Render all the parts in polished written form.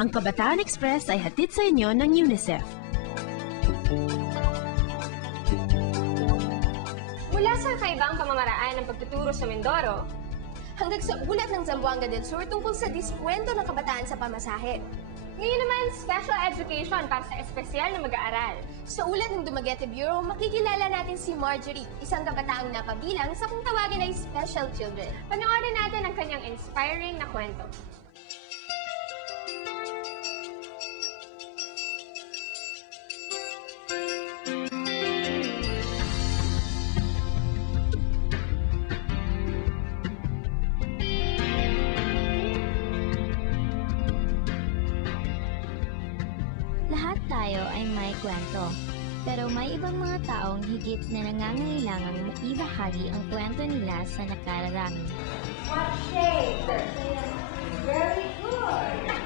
Ang Kabataan Express ay hatid sa inyo ng UNICEF. Mula sa kakaibang pamamaraan ng pagtuturo sa Mindoro, hanggang sa ulat ng Zamboanga del Sur tungkol sa diskwento ng kabataan sa pamasahe. ngayon naman special education para sa espesyal na mag-aaral. Sa ulat ng Dumaguete Bureau, makikilala natin si Marjorie, isang kabataang napabilang sa kung tawagin ay special children. Panoorin natin ang kanyang inspiring na kwento. Lahat tayo ay may kwento, pero may ibang mga taong higit na nangangailangang maibahagi ang kwento nila sa nakararami.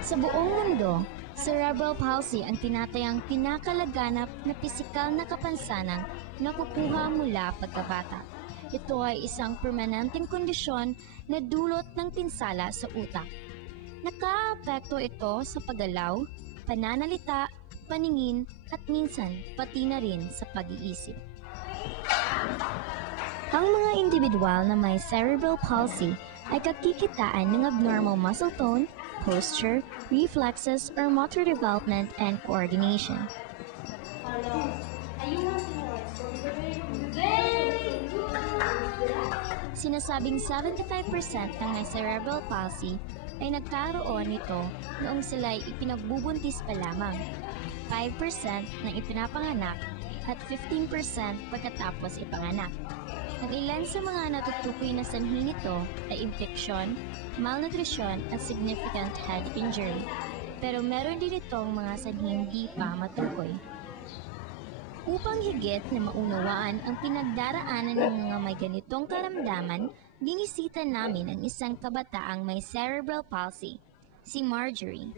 Sa buong mundo, cerebral palsy ang tinatayang pinakalaganap na pisikal na kapansanang nakukuha mula pagkabata. Ito ay isang permanenteng kondisyon na dulot ng pinsala sa utak. Nakaapekto ito sa paggalaw, pananalita, paningin, at minsan pati na rin sa pag-iisip. Ang mga individual na may cerebral palsy ay kakikitaan ng abnormal muscle tone, posture, reflexes, or motor development and coordination. Sinasabing 75% ng may cerebral palsy ay nagkaroon nito noong sila'y ipinagbubuntis pa lamang, 5% ng ipinapanganak at 15% pagkatapos ipanganak. Ang ilan sa mga natutukoy na sanhi nito ay impeksyon, malnutrition at significant head injury. Pero meron din itong mga sanhing di pa matukoy. Upang higit na maunawaan ang pinagdaraanan ng mga may ganitong karamdaman, binisita namin ang isang kabataang may cerebral palsy, si Marjorie.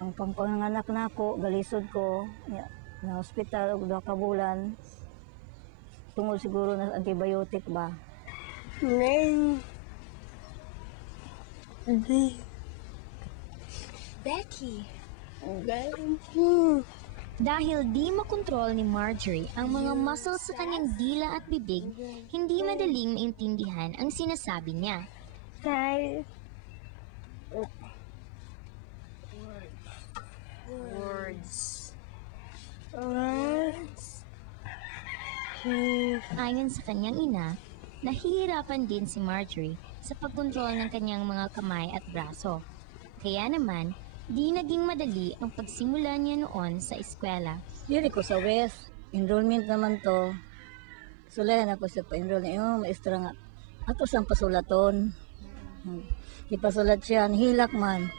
Ang pangpanganak na ako, galisod ko, na hospital, o 2 ka bulan. Tungod siguro na antibiotic ba? Becky! Dahil di makontrol ni Marjorie ang mga muscles sa kanyang dila at bibig, hindi madaling maintindihan ang sinasabi niya. Ayon sa kanyang ina, nahihirapan din si Marjorie sa pagkontrol ng kanyang mga kamay at braso. Kaya naman, di naging madali ang pagsimula niya noon sa eskwela. Dili ko sa West, enrollment naman to. Sulayan ako sa pa-enroll na yung maestra nga. Ato siyang pasulaton. Ipasulat siya, nahilak man.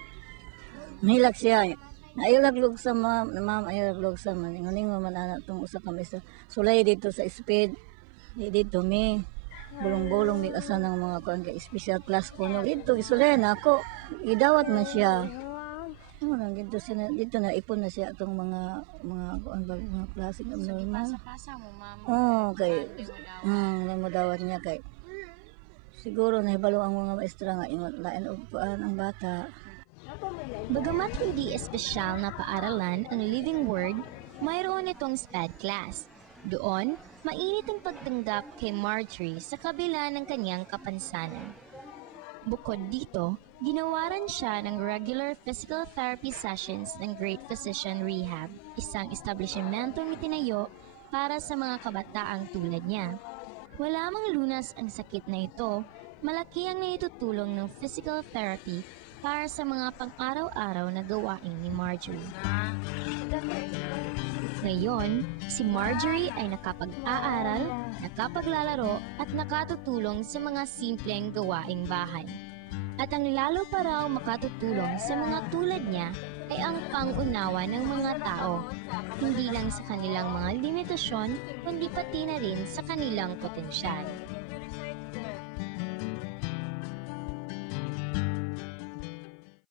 Nahilak siya. Nailaglog sa ma'am, ailaglog sa man. Ngunit man anak itong usa ka maestra. Sulay dito sa speed. Dito mi. Bulong-bulong mi asa ng mga kuan ka special class ko. Dito, isulayan ako. Idawat man siya. Dito na ipon na siya itong mga klase ng normal. Kay mo dawat niya kay siguro nahibalo ang mga maestra nga lain og kuan ang bata. Bagamat hindi espesyal na paaralan ang Living Word, mayroon itong SPED class. Doon, mainit ang pagtanggap kay Marjorie sa kabila ng kanyang kapansanan. Bukod dito, ginawaran siya ng regular physical therapy sessions ng Great Physician Rehab, isang establishmentong itinayo para sa mga kabataang tulad niya. Wala mang lunas ang sakit na ito, malaki ang naitutulong ng physical therapy para sa mga pang-araw-araw na gawain ni Marjorie. Ngayon, si Marjorie ay nakapag-aaral, nakapaglalaro at nakatutulong sa mga simpleng gawaing bahay. At ang lalo pa raw makatutulong sa mga tulad niya ay ang pang-unawa ng mga tao, hindi lang sa kanilang mga limitasyon, kundi pati na rin sa kanilang potensyal.